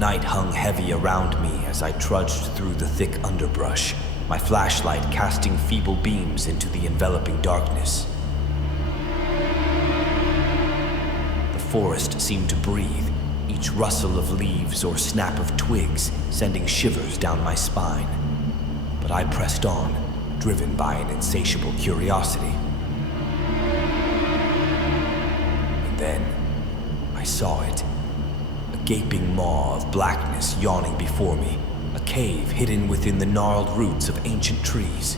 night hung heavy around me as I trudged through the thick underbrush, my flashlight casting feeble beams into the enveloping darkness. The forest seemed to breathe, each rustle of leaves or snap of twigs sending shivers down my spine. But I pressed on, driven by an insatiable curiosity. And then I saw it. A gaping maw of blackness yawning before me, a cave hidden within the gnarled roots of ancient trees.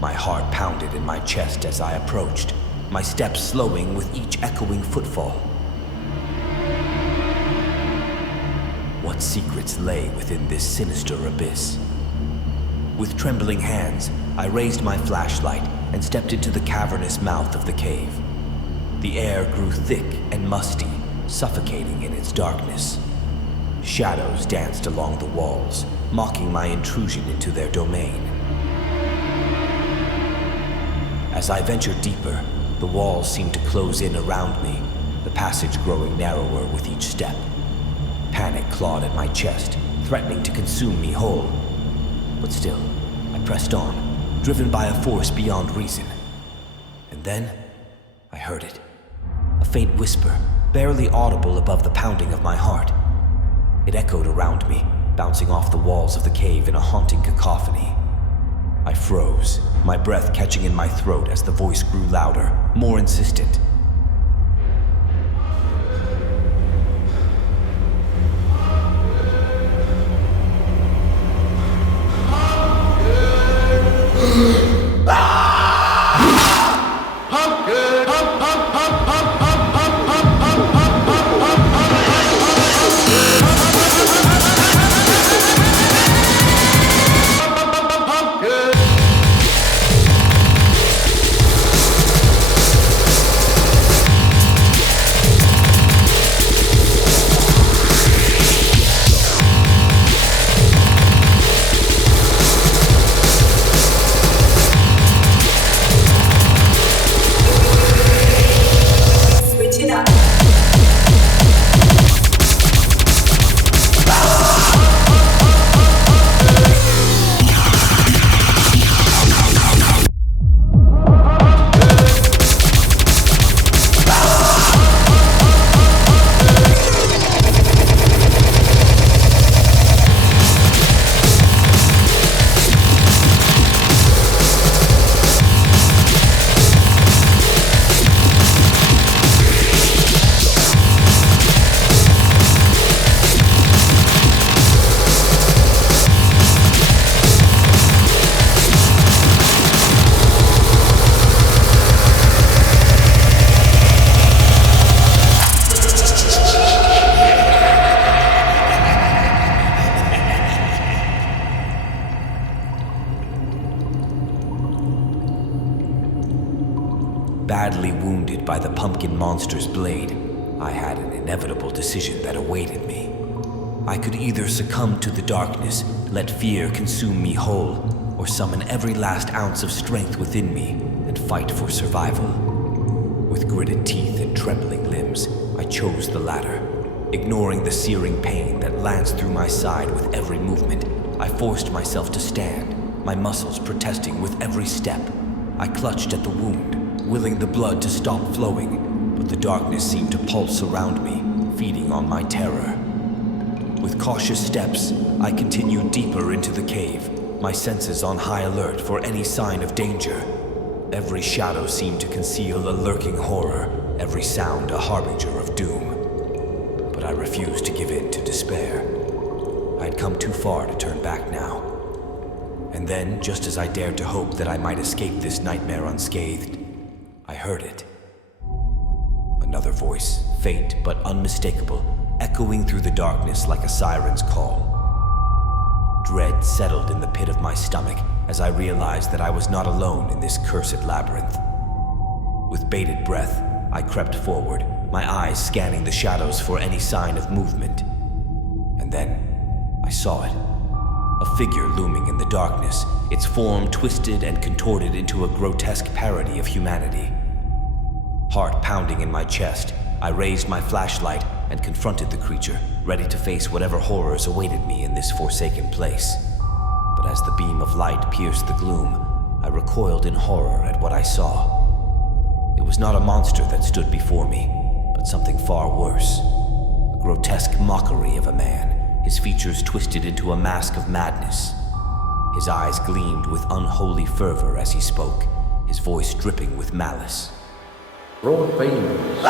My heart pounded in my chest as I approached, my steps slowing with each echoing footfall. What secrets lay within this sinister abyss? With trembling hands, I raised my flashlight and stepped into the cavernous mouth of the cave. The air grew thick and musty, suffocating in its darkness. Shadows danced along the walls, mocking my intrusion into their domain. As I ventured deeper, the walls seemed to close in around me, the passage growing narrower with each step. Panic clawed at my chest, threatening to consume me whole. But still, I pressed on, driven by a force beyond reason. And then, I heard it. A faint whisper, barely audible above the pounding of my heart. It echoed around me, bouncing off the walls of the cave in a haunting cacophony. I froze, my breath catching in my throat as the voice grew louder, more insistent. Badly wounded by the pumpkin monster's blade, I had an inevitable decision that awaited me. I could either succumb to the darkness, let fear consume me whole, or summon every last ounce of strength within me and fight for survival. With gritted teeth and trembling limbs, I chose the latter. Ignoring the searing pain that lanced through my side with every movement, I forced myself to stand, my muscles protesting with every step. I clutched at the wound, willing the blood to stop flowing, but the darkness seemed to pulse around me, feeding on my terror. With cautious steps, I continued deeper into the cave, my senses on high alert for any sign of danger. Every shadow seemed to conceal a lurking horror, every sound a harbinger of doom. But I refused to give in to despair. I had come too far to turn back now. And then, just as I dared to hope that I might escape this nightmare unscathed, I heard it. Another voice, faint but unmistakable, echoing through the darkness like a siren's call. Dread settled in the pit of my stomach as I realized that I was not alone in this cursed labyrinth. With bated breath, I crept forward, my eyes scanning the shadows for any sign of movement. And then, I saw it. A figure looming in the darkness, its form twisted and contorted into a grotesque parody of humanity. Heart pounding in my chest, I raised my flashlight and confronted the creature, ready to face whatever horrors awaited me in this forsaken place. But as the beam of light pierced the gloom, I recoiled in horror at what I saw. It was not a monster that stood before me, but something far worse. A grotesque mockery of a man, his features twisted into a mask of madness. His eyes gleamed with unholy fervor as he spoke, his voice dripping with malice. Broad beams.